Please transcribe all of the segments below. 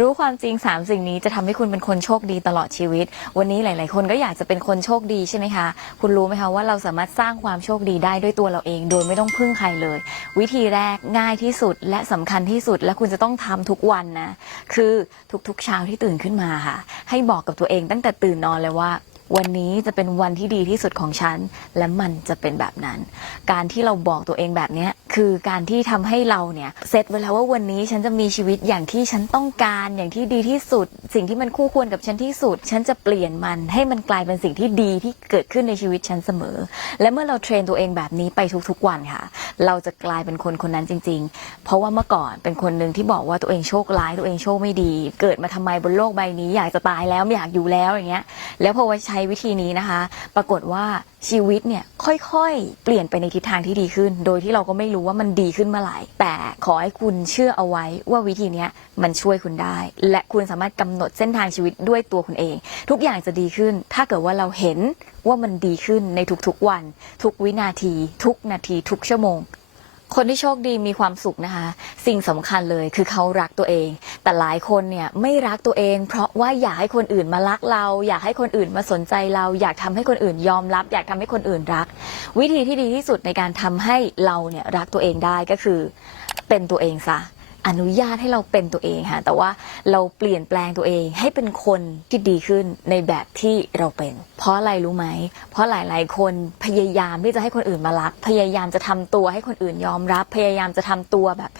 รู้ความจริง 3 สิ่งนี้จะทำให้คุณเป็นคนโชคดีตลอดชีวิต วันนี้หลาย ๆ คนก็อยากจะเป็นคนโชคดีใช่ไหมคะ คุณรู้ไหมคะว่าเราสามารถสร้างความโชคดีได้ด้วยตัวเราเอง โดยไม่ต้องพึ่งใครเลย วิธีแรกง่ายที่สุดและสำคัญที่สุดและคุณจะต้องทำทุกวันนะ คือทุก ๆ เช้าที่ตื่นขึ้นมาค่ะ ให้บอกกับตัวเองตั้งแต่ตื่นนอนเลยว่าวันนี้จะเป็นวันที่ดีที่สุดของฉัน และมันจะเป็นแบบนั้น การที่เราบอกตัวเองแบบนี้ คือการที่ทำให้เราเนี่ยเซตไว้แล้วว่าวันนี้ฉันจะมีชีวิตอย่างที่ฉันต้องการอย่างที่ดีที่สุด สิ่งที่มันคู่ควรกับฉันที่สุด ฉันจะเปลี่ยนมันให้มันกลายเป็นสิ่งที่ดีที่เกิดขึ้นในชีวิตฉันเสมอ และเมื่อเราเทรนตัวเองแบบนี้ไปทุกๆวันค่ะ เราจะกลายเป็นคนคนนั้นจริง ๆ เพราะว่าเมื่อก่อนเป็นคนหนึ่งที่บอกว่าตัวเองโชคร้ายตัวเองโชคไม่ดี เกิดมาทำไมบนโลกใบนี้ อยากจะตายแล้วไม่อยากอยู่แล้วอย่างเงี้ย แล้วพอว่าใช้วิธีนี้นะคะ ปรากฏว่าชีวิตเนี่ยค่อยๆ เปลี่ยนไปในทิศทางที่ดีขึ้น โดยที่เราก็ไม่รู้ว่ามันดีขึ้นเมื่อไหร่ แต่ขอให้คุณเชื่อเอาไว้ว่าวิธีนี้มันช่วยคุณได้ และคุณสามารถกำหนดเส้นทางชีวิตด้วยตัวคุณเอง ทุกอย่างจะดีขึ้น ถ้าเกิดว่าเราเห็นว่ามันดีขึ้นในทุกๆวัน ทุกวินาที ทุกนาที ทุกชั่วโมง คนที่โชคดีมีความสุขนะคะ สิ่งสำคัญเลยคือเขารักตัวเอง แต่หลายคนเนี่ยไม่รักตัวเอง เพราะว่าอยากให้คนอื่นมารักเรา อยากให้คนอื่นมาสนใจเรา อยากทำให้คนอื่นยอมรับ อยากทำให้คนอื่นรัก วิธีที่ดีที่สุดในการทำให้เราเนี่ยรักตัวเองได้ก็คือ เป็นตัวเองซะ อนุญาตให้เราเป็นตัวเองค่ะ แต่ว่าเราเปลี่ยนแปลงตัวเองให้เป็นคนที่ดีขึ้นในแบบที่เราเป็น เพราะอะไรรู้ไหม เพราะหลายๆ คนพยายามที่จะให้คนอื่นมารัก พยายามจะทำตัวให้คนอื่นยอมรับ พยายามจะทำตัวแบบ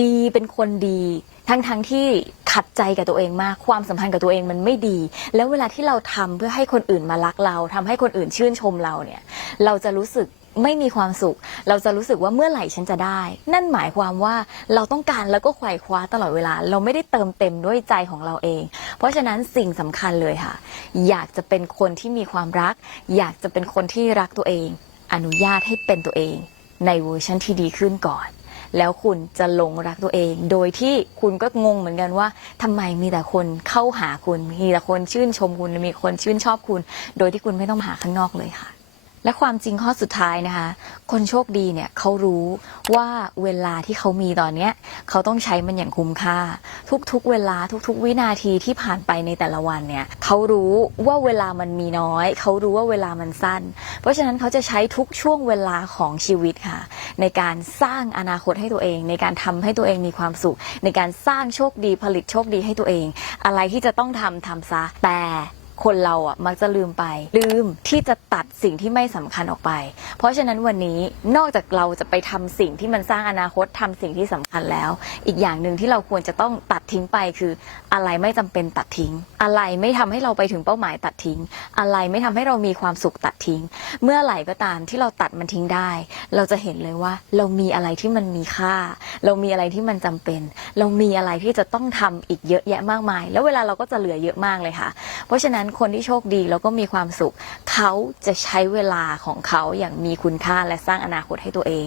ดีเป็นคนดี ทั้งๆทที่ขัดใจกับตัวเองมาก ความสัมพันธ์กับตัวเองมันไม่ดี แล้วเวลาที่เราทำเพื่อให้คนอื่นมารักเราทำให้คนอื่นชื่นชมเราเนี่ย เราจะรู้สึก ไม่มีความสุข เราจะรู้สึกว่าเมื่อไหร่ฉันจะได้ นั่นหมายความว่าเราต้องการแล้วก็ไขว่คว้าตลอดเวลา เราไม่ได้เติมเต็มด้วยใจของเราเอง เพราะฉะนั้นสิ่งสำคัญเลยค่ะ อยากจะเป็นคนที่มีความรัก อยากจะเป็นคนที่รักตัวเอง อนุญาตให้เป็นตัวเอง ในเวอร์ชันที่ดีขึ้นก่อนแล้วคุณจะหลงรักตัวเอง โดยที่คุณก็งงเหมือนกันว่าทำไมมีแต่คนเข้าหาคุณ มีแต่คนชื่นชมคุณ มีคนชื่นชอบคุณ โดยที่คุณไม่ต้องหาข้างนอกเลยค่ะ และความจริงข้อสุดท้ายนะคะ คนโชคดีเนี่ยเขารู้ว่าเวลาที่เขามีตอนเนี้ยเขาต้องใช้มันอย่างคุ้มค่า ทุกๆ เวลาทุกๆ วินาทีที่ผ่านไปในแต่ละวันเนี่ยเขารู้ว่าเวลามันมีน้อย เขารู้ว่าเวลามันสั้น เพราะฉะนั้นเขาจะใช้ทุกช่วงเวลาของชีวิตค่ะ ในการสร้างอนาคตให้ตัวเอง ในการทำให้ตัวเองมีความสุข ในการสร้างโชคดีผลิตโชคดีให้ตัวเอง อะไรที่จะต้องทำทำซะแต่ คนเราอะมักจะลืมไป ลืมที่จะตัดสิ่งที่ไม่สำคัญออกไป เพราะฉะนั้นวันนี้นอกจากเราจะไปทำสิ่งที่มันสร้างอนาคตทำสิ่งที่สำคัญแล้ว อีกอย่างหนึ่งที่เราควรจะต้องตัดทิ้งไปคืออะไรไม่จำเป็นตัดทิ้ง อะไรไม่ทำให้เราไปถึงเป้าหมายตัดทิ้ง อะไรไม่ทำให้เรามีความสุขตัดทิ้ง เมื่อไหร่ก็ตามที่เราตัดมันทิ้งได้ เราจะเห็นเลยว่า เรามีอะไรที่มันมีค่า เรามีอะไรที่มันจำเป็น เรามีอะไรที่จะต้องทำอีกเยอะแยะมากมาย แล้วเวลาเราก็จะเหลือเยอะมากเลยค่ะ เพราะฉะนั้นคนที่โชคดีแล้วก็มีความสุข เขาจะใช้เวลาของเขาอย่างมีคุณค่าและสร้างอนาคตให้ตัวเอง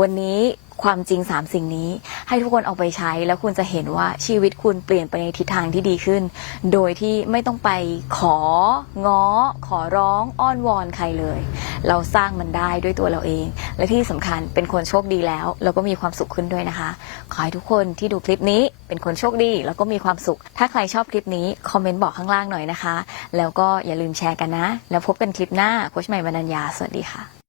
วันนี้ ความจริง 3 สิ่งนี้ ให้ทุกคนเอาไปใช้ แล้วคุณจะเห็นว่าชีวิตคุณเปลี่ยนไปในทิศทางที่ดีขึ้น โดยที่ไม่ต้องไปของ้อ ขอร้องอ้อนวอนใครเลย เราสร้างมันได้ด้วยตัวเราเอง และที่สำคัญเป็นคนโชคดีแล้วแล้วก็มีความสุขขึ้นด้วยนะคะ ขอให้ทุกคนที่ดูคลิปนี้เป็นคนโชคดี แล้วก็มีความสุข ถ้าใครชอบคลิปนี้คอมเมนต์บอกข้างล่างหน่อยนะคะ แล้วก็อย่าลืมแชร์กันนะ แล้วพบกันคลิปหน้าโคชใหม่บรรณัญญาสวัสดีค่ะ